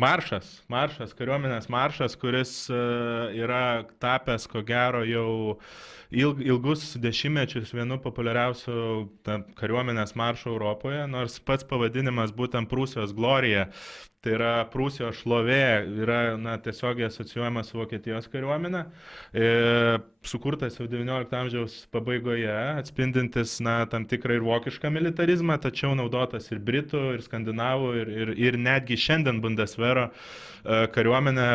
maršas, kariuomenės maršas, kuris yra tapęs, ko gero, jau ilgus dešimtmečius vienu populiariausių kariuomenės maršų Europoje, nors pats pavadinimas būtent Prūsijos glorija. Tai yra Prūsijos šlovė, yra tiesiogiai asocijuojama su Vokietijos kariuomenė, sukurtas jau XIX amžiaus pabaigoje, atspindintis tam tikrą ir vokišką militarizmą, tačiau naudotas ir britų, ir skandinavų, ir netgi šiandien Bundeswehro kariuomenė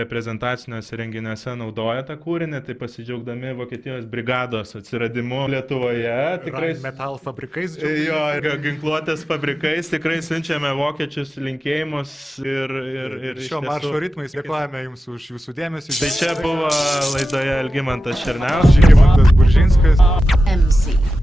reprezentaciniuose renginiuose naudoja tą kūrinį, tai pasidžiaugdami Vokietijos brigados atsiradimu Lietuvoje. Tikrai metal fabrikais. Jo, ginkluotės fabrikais tikrai siunčiame vokiečius linkėjimus ir šio maršo ritmais dėkojame Jums už Jūsų dėmesį. Tai čia buvo laidoje Algimantas Černiauskas, Žygimantas Buržinskas. MC.